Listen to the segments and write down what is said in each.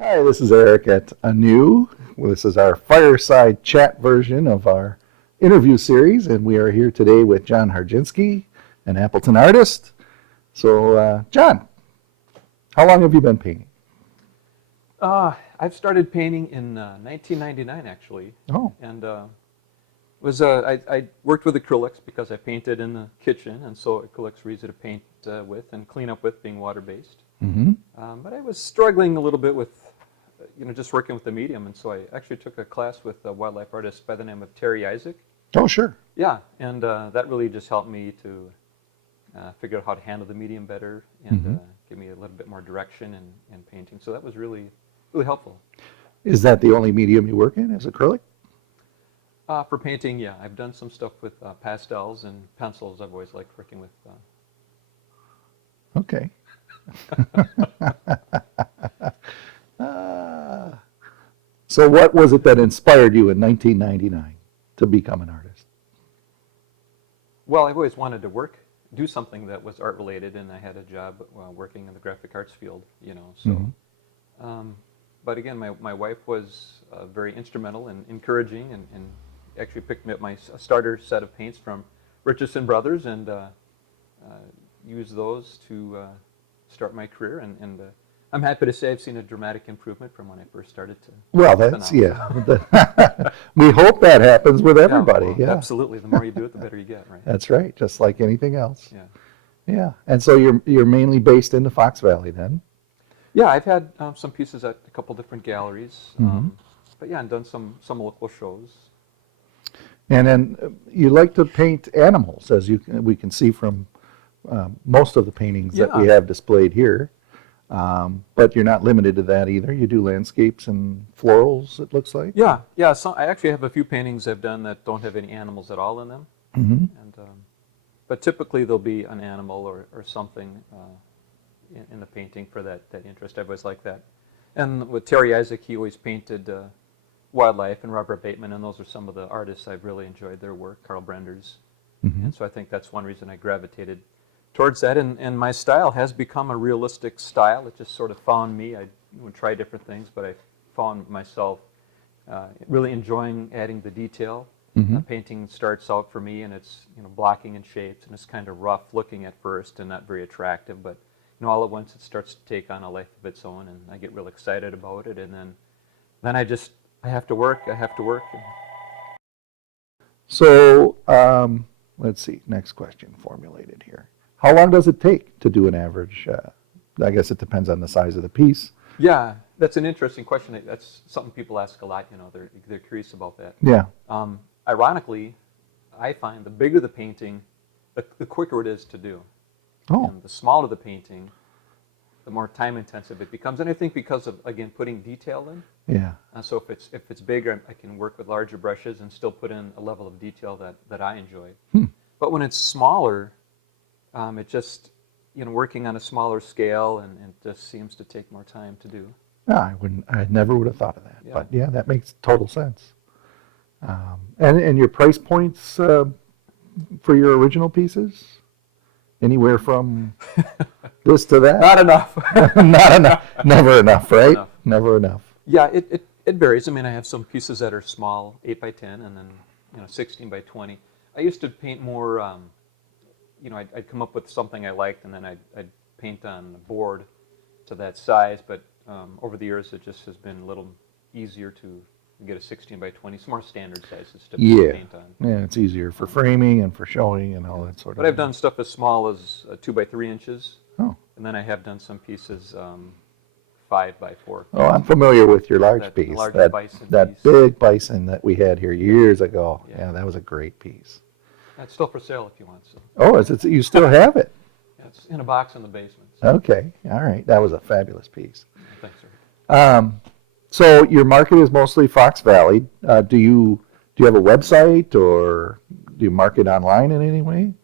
Hi, this is Eric at ANNEW. This is our fireside chat version of our interview series, and we are here today with John Hardginski, an Appleton artist. So, John, how long have you been painting? I've started painting in 1999, actually. Oh, And I worked with acrylics because I painted in the kitchen, and so acrylics were easy to paint with and clean up with, being water-based. mm-hmm. But I was struggling a little bit with, just working with the medium, and so I actually took a class with a wildlife artist by the name of Terry Isaac. Oh, sure. Yeah, and that really just helped me to figure out how to handle the medium better and give me a little bit more direction in painting. So that was really helpful. Is that the only medium you work in, is acrylic? For painting, yeah. I've done some stuff with pastels and pencils. I've always liked working with. Okay. So what was it that inspired you in 1999 to become an artist? Well, I've always wanted to do something that was art related, and I had a job working in the graphic arts field, So, but again, my wife was very instrumental and encouraging, and actually picked me up my starter set of paints from Richardson Brothers and used those to start my career. And I'm happy to say I've seen a dramatic improvement from when I first started to. Well, that's, yeah. We hope that happens with everybody. Well, yeah. Absolutely. The more you do it, the better you get, right? That's right. Just like anything else. Yeah. Yeah. And so you're mainly based in the Fox Valley then? Yeah, I've had some pieces at a couple different galleries. But yeah, I've done some local shows. And then you like to paint animals, as we can see from most of the paintings that we have displayed here. But you're not limited to that either. You do landscapes and florals, it looks like. Yeah. So I actually have a few paintings I've done that don't have any animals at all in them. And but typically there'll be an animal or something in the painting for that interest. I've always liked that. And with Terry Isaac, he always painted wildlife, and Robert Bateman, and those are some of the artists I've really enjoyed their work, Carl Brenders. And so I think that's one reason I gravitated towards that. And my style has become a realistic style. It just sort of found me. I would try different things, but I found myself really enjoying adding the detail. Painting starts out for me, and it's blocking in shapes, and it's kind of rough looking at first and not very attractive, but all at once it starts to take on a life of its own, and I get real excited about it, and then I have to work. So let's see, next question formulated here. How long does it take to do an average? I guess it depends on the size of the piece. Yeah, that's an interesting question. That's something people ask a lot. They're curious about that. Yeah. Ironically, I find the bigger the painting, the quicker it is to do. Oh. And the smaller the painting, the more time intensive it becomes. And I think because of, again, putting detail in. Yeah. So if it's bigger, I can work with larger brushes and still put in a level of detail that I enjoy. But when it's smaller, it just, working on a smaller scale, and it just seems to take more time to do. I never would have thought of that. Yeah. But yeah, that makes total sense. And your price points for your original pieces? Anywhere from this to that? Not enough. Not enough. Never enough, right? Never enough. Yeah, it varies. I mean, I have some pieces that are small, 8 by 10, and then 16 by 20. I used to paint more. I'd come up with something I liked, and then I'd paint on the board to that size. But over the years, it just has been a little easier to get a 16 by 20. Some more standard sizes to paint on. Yeah, it's easier for framing and for showing and all that sort of But I've done stuff as small as 2 by 3 inches. Oh. And then I have done some pieces 5 by 4. Oh, I'm familiar with your large piece. Bison that piece. big bison that we had here years ago. Yeah, that was a great piece. It's still for sale if you want. So. Oh, you still have it? Yeah, it's in a box in the basement. So. Okay, all right. That was a fabulous piece. Thanks, sir. So your market is mostly Fox Valley. Do you have a website, or do you market online in any way?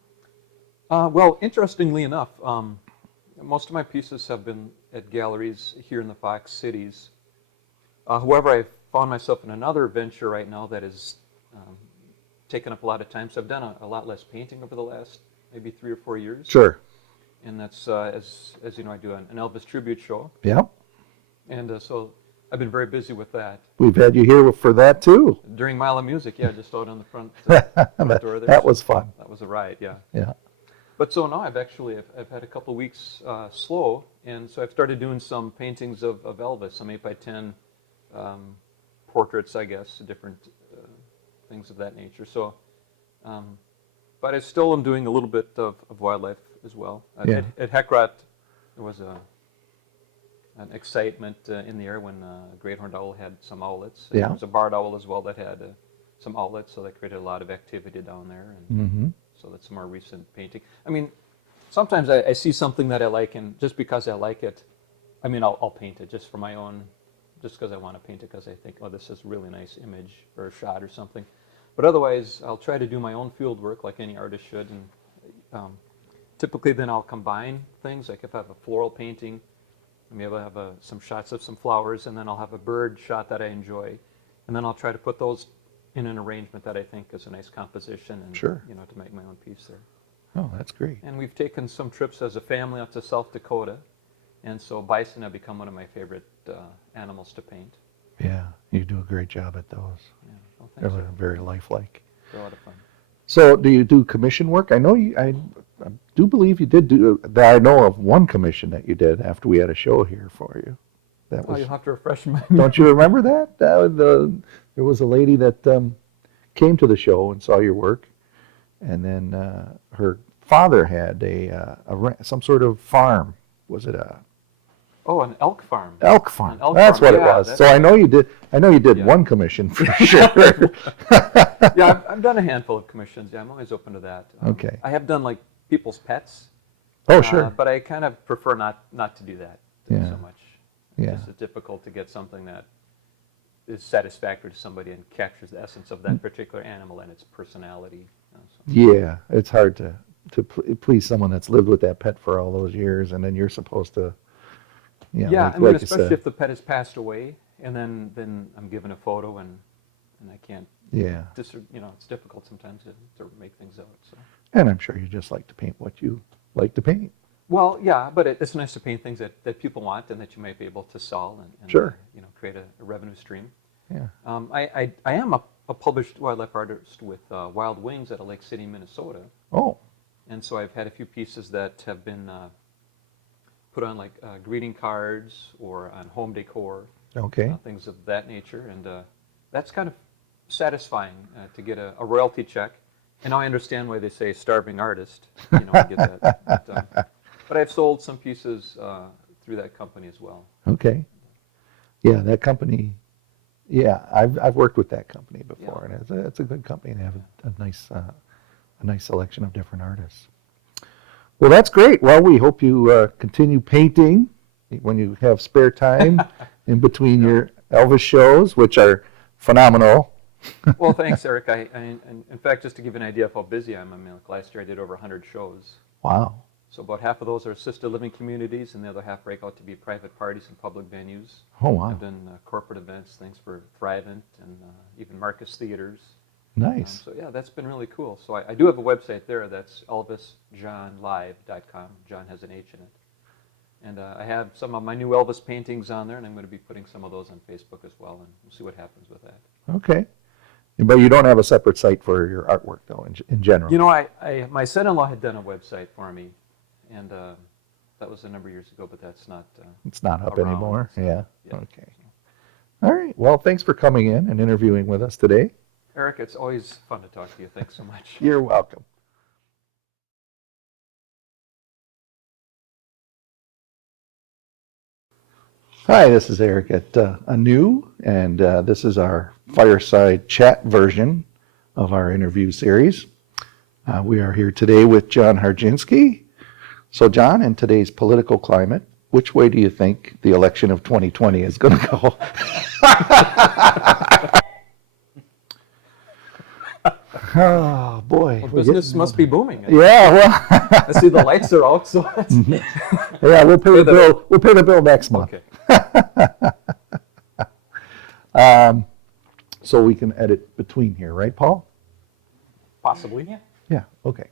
Well, interestingly enough, most of my pieces have been at galleries here in the Fox cities. However, I've found myself in another venture right now that has taken up a lot of time. So I've done a lot less painting over the last maybe 3 or 4 years. Sure. And that's, as you know, I do an Elvis tribute show. Yep. And so I've been very busy with that. We've had you here for that too. During Mile of Music, yeah, just out on the front door there. That was fun. That was a ride, yeah. Yeah. But so now I've had a couple of weeks slow, and so I've started doing some paintings of Elvis, some 8x10 portraits, I guess, different things of that nature. So, but I still am doing a little bit of wildlife as well. Yeah. At Heckrot, there was an excitement in the air when a great horned owl had some owlets. Yeah. There was a barred owl as well that had some owlets, so that created a lot of activity down there. And Mm-hmm. so that's a more recent painting. I mean, sometimes I see something that I like, and just because I like it, I mean, I'll paint it just for my own, just because I want to paint it because I think, oh, this is a really nice image or a shot or something. But otherwise, I'll try to do my own field work like any artist should, and typically then I'll combine things. Like if I have a floral painting, maybe I'll have some shots of some flowers, and then I'll have a bird shot that I enjoy, and then I'll try to put those in an arrangement that I think is a nice composition, and Sure. you know, to make my own piece there. Oh, that's great. And we've taken some trips as a family out to South Dakota, and so bison have become one of my favorite animals to paint. Yeah, you do a great job at those. Yeah, well, They're thanks. very lifelike. They're a lot of fun. So, do you do commission work? I know you. I do believe you did do. I know of one commission that you did after we had a show here for you. That Oh, was. you'll have to refresh my. Don't you remember that? There was a lady that came to the show and saw your work, and then her father had some sort of farm. Was it a Oh, an elk farm. elk farm? An elk That's farm, what yeah, it was. that's So I know you did. I know you did Yeah. one commission for sure. Yeah, I've done a handful of commissions. Yeah, I'm always open to that. Okay. I have done like people's pets. Oh, sure. But I kind of prefer not to do that Yeah. so much. Yeah. It's difficult to get something that is satisfactory to somebody and captures the essence of that particular animal and its personality. So. Yeah, it's hard to please someone that's lived with that pet for all those years, and then you're supposed to. Yeah, like, I mean, like you especially said. if the pet has passed away, and then I'm given a photo and I can't. Yeah, It's difficult sometimes to make things out. So. and I'm sure you just like to paint what you like to paint. Well, yeah, but it's nice to paint things that people want and that you might be able to sell and Sure. Create a revenue stream. Yeah. I am a published wildlife artist with Wild Wings out of Lake City, Minnesota, Oh, and so I've had a few pieces that have been put on like greeting cards or on home decor, okay. things of that nature, and that's kind of satisfying to get a royalty check. And now I understand why they say starving artist. I get that. But I've sold some pieces through that company as well. Okay. Yeah, that company. Yeah, I've worked with that company before, Yeah. and it's a good company. They have a nice selection of different artists. Well, that's great. Well, we hope you continue painting when you have spare time in between your Elvis shows, which are phenomenal. Well, thanks, Eric. In fact, just to give you an idea of how busy I mean, like last year I did over 100 shows. Wow. So about half of those are assisted living communities, and the other half break out to be private parties and public venues. Oh, wow. I've done corporate events, things for Thrivent and even Marcus Theaters. Nice. So yeah, that's been really cool. So I do have a website there. That's elvisjohnlive.com. John has an H in it. And I have some of my new Elvis paintings on there, and I'm going to be putting some of those on Facebook as well, and we'll see what happens with that. Okay. But you don't have a separate site for your artwork, though, in general. My son-in-law had done a website for me, and that was a number of years ago, but that's not. It's not up around. anymore. It's not- Yeah. yeah. Okay. All right. Well, thanks for coming in and interviewing with us today. Eric, it's always fun to talk to you. Thanks so much. You're welcome. Hi, this is Eric at ANNEW, and this is our fireside chat version of our interview series. We are here today with John Hardginski. So, John, in today's political climate, which way do you think the election of 2020 is going to go? Oh, boy. Well, we're business getting- must be booming. Yeah, well. I see the lights are out, so it's, Yeah, we'll pay the the bill. We'll pay the bill next month. okay. So we can edit between here, right, Paul? Possibly, yeah. Yeah. Okay.